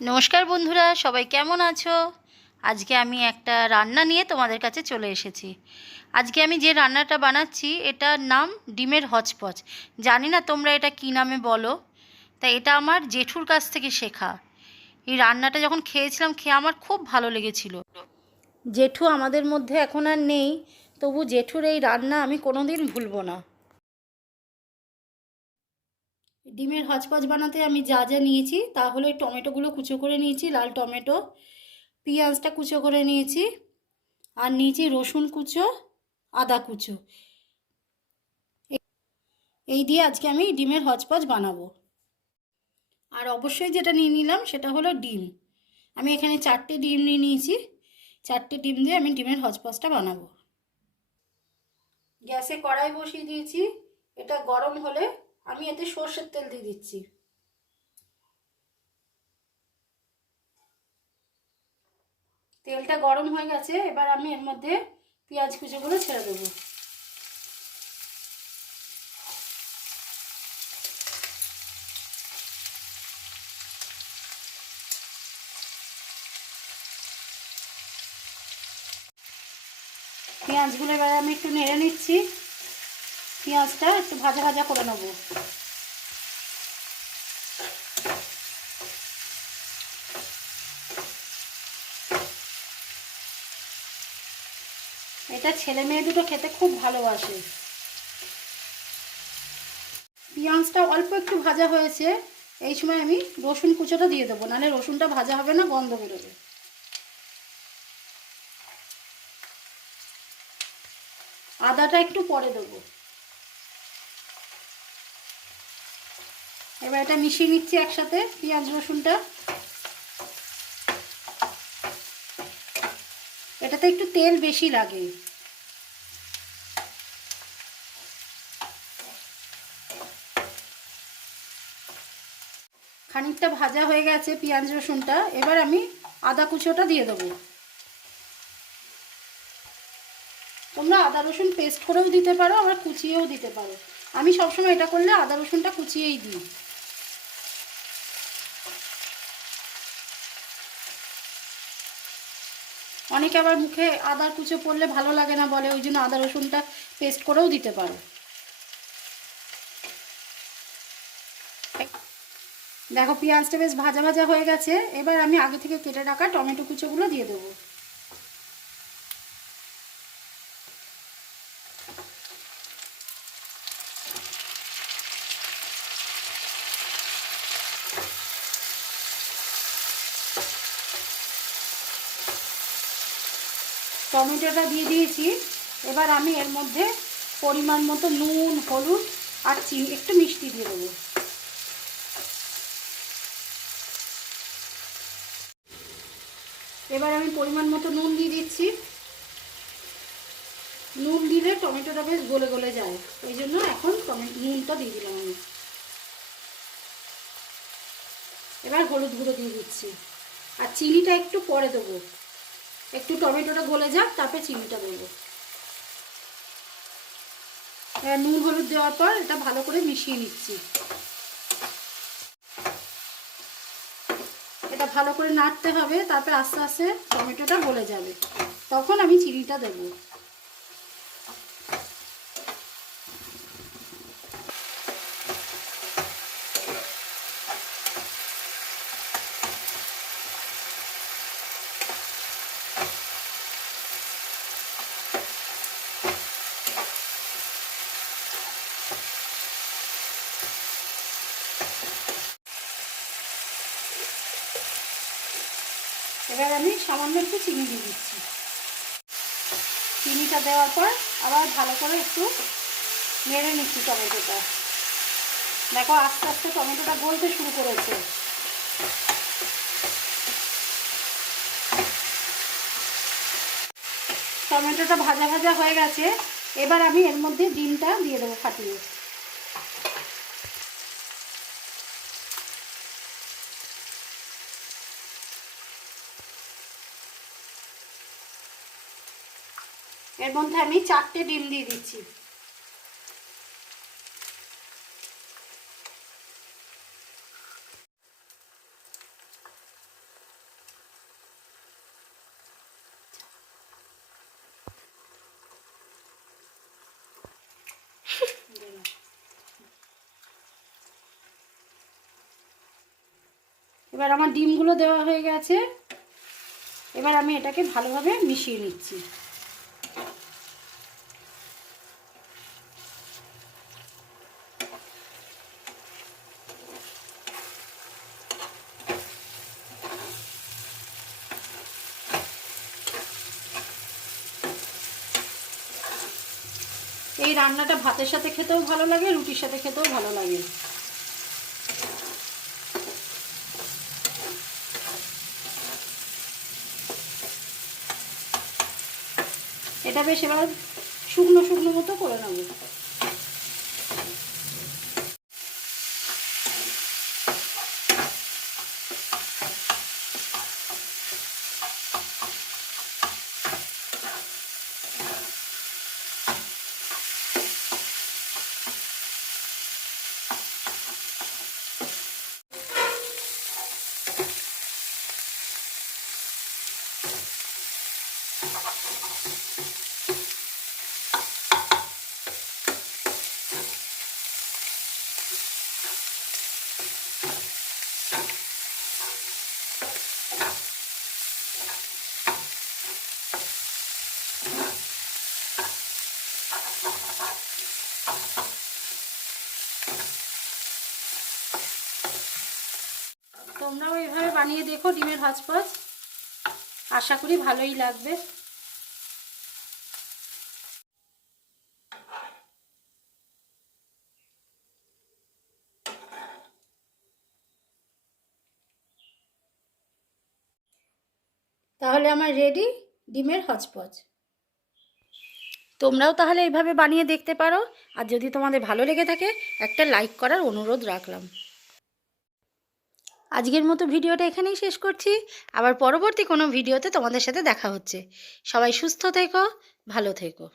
নমস্কার বন্ধুরা, সবাই কেমন আছো? আজকে আমি একটা রান্না নিয়ে তোমাদের কাছে চলে এসেছি। আজকে আমি যে রান্নাটা বানাচ্ছি, এটার নাম ডিমের হচপচ। জানি না তোমরা এটা কী নামে বলো, তা এটা আমার জেঠুর কাছ থেকে শেখা। এই রান্নাটা যখন খেয়েছিলাম, খেয়ে আমার খুব ভালো লেগেছিল। জেঠু আমাদের মধ্যে এখন আর নেই, তবু জেঠুর এই রান্না আমি কোনোদিন ভুলবো না। ডিমের হচপচ বানাতে আমি যা যা নিয়েছি, তাহলে টমেটোগুলো কুচো করে নিয়েছি, লাল টমেটো, পেঁয়াজটা কুচো করে নিয়েছি, আর নিয়েছি রসুন কুচো, আদা কুচো। এই দিয়ে আজকে আমি ডিমের হচপচ বানাবো। আর অবশ্যই যেটা নিয়ে নিলাম সেটা হলো ডিম। আমি এখানে চারটে ডিম নিয়ে নিয়েছি, চারটে ডিম দিয়ে আমি ডিমের হচপচটা বানাবো। গ্যাসে কড়াই বসিয়ে দিয়েছি, এটা গরম হলে আমি এতে সর্ষের তেল দিয়ে দিচ্ছি। তেলটা গরম হয়ে গেছে, এবার আমি এর মধ্যে পেঁয়াজ কুচোগুলো ছেড়ে দেবো। পেঁয়াজগুলো এবার আমি একটু নেড়ে নিচ্ছি। পেঁয়াজটা একটু ভাজা ভাজা করে নেব। এটা ছেলে মেয়ে দুটো খেতে খুব ভালোবাসে। পেঁয়াজটা অল্প একটু ভাজা হয়েছে, এই সময় আমি রসুন কুচোটা দিয়ে দেবো, নাহলে রসুনটা ভাজা হবে না, গন্ধ বেরোবে। আদাটা একটু পরে দেবো। এবার এটা মিশিয়ে নিচ্ছি একসাথে, পেঁয়াজ, রসুনটা। এটাতে একটু তেল বেশি লাগে। খানিকটা ভাজা হয়ে গেছে পেঁয়াজ, রসুনটা, এবার আমি আদা কুচোটা দিয়ে দেবো। তোমরা আদা, রসুন পেস্ট করেও দিতে পারো, আবার কুচিয়েও দিতে পারো। আমি সবসময় এটা করলে আদা, রসুনটা কুচিয়েই দিই। অনেকে আবার মুখে আদার কুচো পড়লে ভালো লাগে না বলে, ওই জন্য আদা রসুনটা পেস্ট করেও দিতে পারো। দেখো, পেঁয়াজটা বেশ ভাজা ভাজা হয়ে গেছে। এবার আমি আগে থেকে কেটে রাখা টমেটো কুচোগুলো দিয়ে দেবো। টমেটোটা দিয়ে দিয়েছি। এবার আমি এর মধ্যে পরিমাণ মতো নুন, হলুদ আর চিনি, একটু মিষ্টি দিয়ে দেবো। এবার আমি পরিমাণ মতো নুন দিয়ে দিচ্ছি। নুন দিলে টমেটোটা বেশ গলে গলে যায়। ওই জন্য এখন নুনটা দিয়ে দিলাম আমি। এবার হলুদ গুঁড়ো দিয়ে দিচ্ছি। আর চিনিটা একটু পরে দেবো। একটু টমেটোটা গলে যাক, তারপরে চিনিটা দেবো। নুন হলুদ দেওয়ার পর এটা ভালো করে মিশিয়ে নিচ্ছি। এটা ভালো করে নাড়তে হবে, তারপর আস্তে আস্তে টমেটোটা গলে যাবে। তখন আমি চিনিটা দেবো। এবার আমি সামান্য একটু চিনি দিয়ে দিচ্ছি। চিনিটা দেওয়ার পর আবার ভালো করে একটু নেড়ে নিচ্ছি টমেটোটা। দেখো আস্তে আস্তে টমেটোটা গলতে শুরু করেছে। টমেটোটা ভাজা ভাজা হয়ে গেছে। এবার আমি এর মধ্যে ডিমটা দিয়ে দেবো ফাটিয়ে। এর মধ্যে আমি চারটে ডিম দিয়ে দিচ্ছি। এবার আমার ডিমগুলো দেওয়া হয়ে গেছে। এবার আমি এটাকে ভালোভাবে মিশিয়ে নিচ্ছি। এই রান্নাটা ভাতের সাথে খেতেও ভালো লাগে, রুটির সাথে খেতেও ভালো লাগে। এটা বেশ এবার শুকনো শুকনো মতো করে নেব। তোমরাও এইভাবে বানিয়ে দেখো ডিমের হচপচ আশা করি ভালোই লাগবে। তাহলে আমার রেডি ডিমের হচপচ তোমরাও তাহলে এইভাবে বানিয়ে দেখতে পারো। আর যদি তোমাদের ভালো লেগে থাকে, একটা লাইক করার অনুরোধ রাখলাম। আজকের মতো ভিডিওটা এখানেই শেষ করছি। আবার পরবর্তী কোনো ভিডিওতে তোমাদের সাথে দেখা হচ্ছে। সবাই সুস্থ থেকো, ভালো থেকো।